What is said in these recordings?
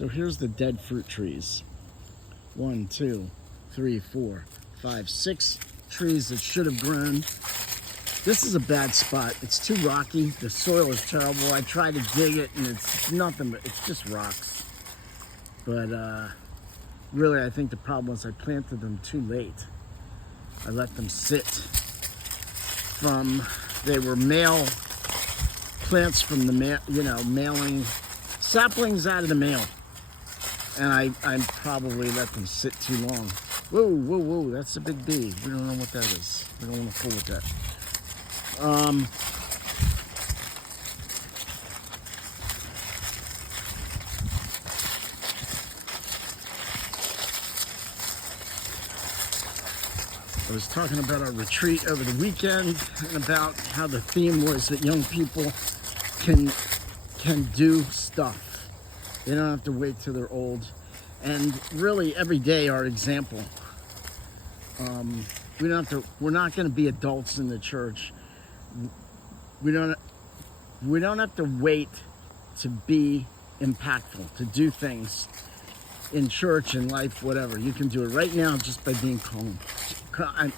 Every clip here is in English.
So here's the dead fruit trees. 1, 2, 3, 4, 5, 6 trees that should have grown. This is a bad spot. It's too rocky. The soil is terrible. I tried to dig it and it's nothing but, it's just rocks. But really, I think the problem was I planted them too late. I let them sit they were male plants from the mailing saplings out of the mail. And I probably let them sit too long. Whoa, whoa, whoa, that's a big bee. We don't know what that is. We don't want to fool with that. I was talking about our retreat over the weekend and about how the theme was that young people can do stuff. They don't have to wait till they're old. And really every day our example. We're not going to be adults in the church. We don't have to wait to be impactful, to do things in church, in life, whatever. You can do it right now just by being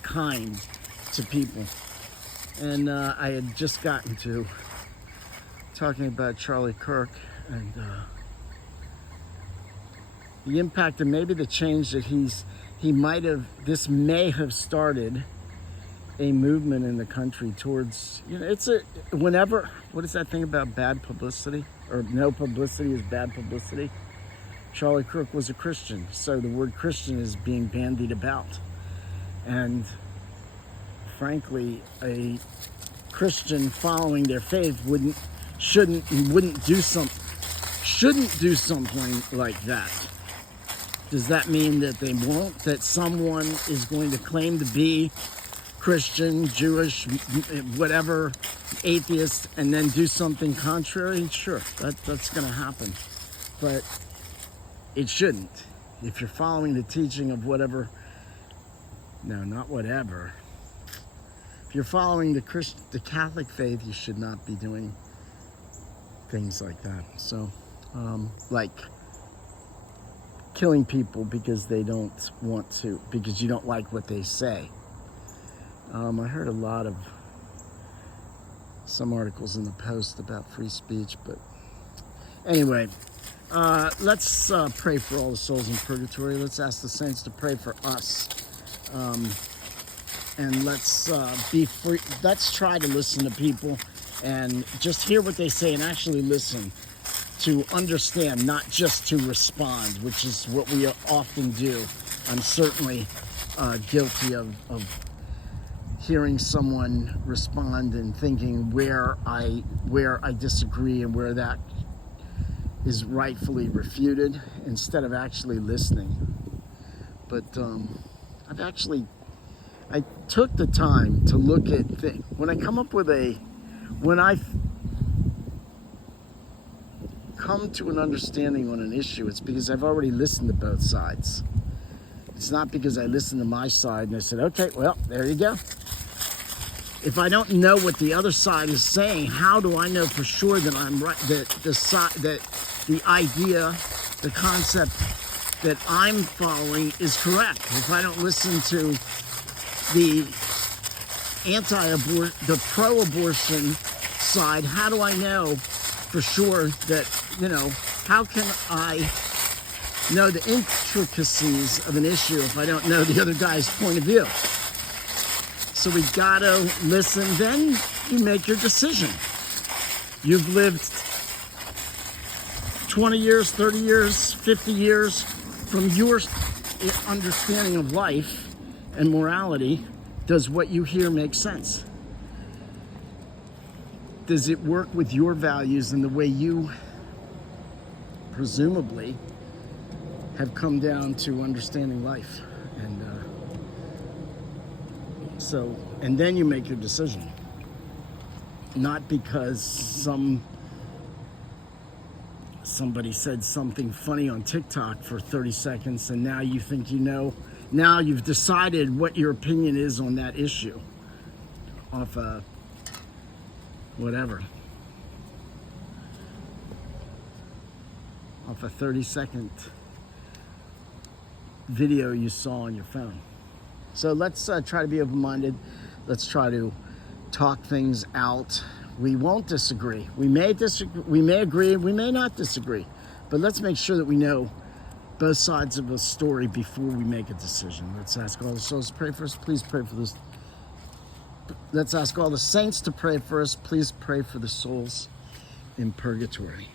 kind to people. And I had just gotten to talking about Charlie Kirk and the impact and maybe the change that this may have started a movement in the country towards, what is that thing about bad publicity? Or no publicity is bad publicity? Charlie Kirk was a Christian, so the word Christian is being bandied about. And frankly, a Christian following their faith shouldn't do something like that. Does that mean that they won't? That someone is going to claim to be Christian, Jewish, whatever, atheist, and then do something contrary? Sure, that's going to happen. But it shouldn't. If you're following the teaching of whatever, no, not whatever. If you're following the Catholic faith, you should not be doing things like that. So, like killing people because they don't want to, because you don't like what they say. I heard some articles in the Post about free speech, but anyway, let's pray for all the souls in purgatory. Let's ask the saints to pray for us. And let's be free. Let's try to listen to people and just hear what they say and actually listen to understand, not just to respond, which is what we often do. I'm certainly guilty of hearing someone respond and thinking where I disagree and where that is rightfully refuted instead of actually listening. But I took the time to look at things. When I come to an understanding on an issue, it's because I've already listened to both sides. It's not because I listened to my side and I said, okay, well, there you go. If I don't know what the other side is saying, how do I know for sure that I'm right, that the idea, the concept that I'm following is correct? If I don't listen to the pro-abortion side, how do I know for sure that, how can I know the intricacies of an issue if I don't know the other guy's point of view? So we gotta listen, then you make your decision. You've lived 20 years, 30 years, 50 years from your understanding of life and morality. Does what you hear make sense? Does it work with your values and the way you presumably have come down to understanding life? And then you make your decision. Not because somebody said something funny on TikTok for 30 seconds and now you think now you've decided what your opinion is on that issue off whatever. off a 30-second video you saw on your phone. So let's try to be open-minded. Let's try to talk things out. We won't disagree. We may disagree, we may agree, we may not disagree. But let's make sure that we know both sides of the story before we make a decision. Let's ask all the souls to pray for us. Please pray for this. Let's ask all the saints to pray for us. Please pray for the souls in purgatory.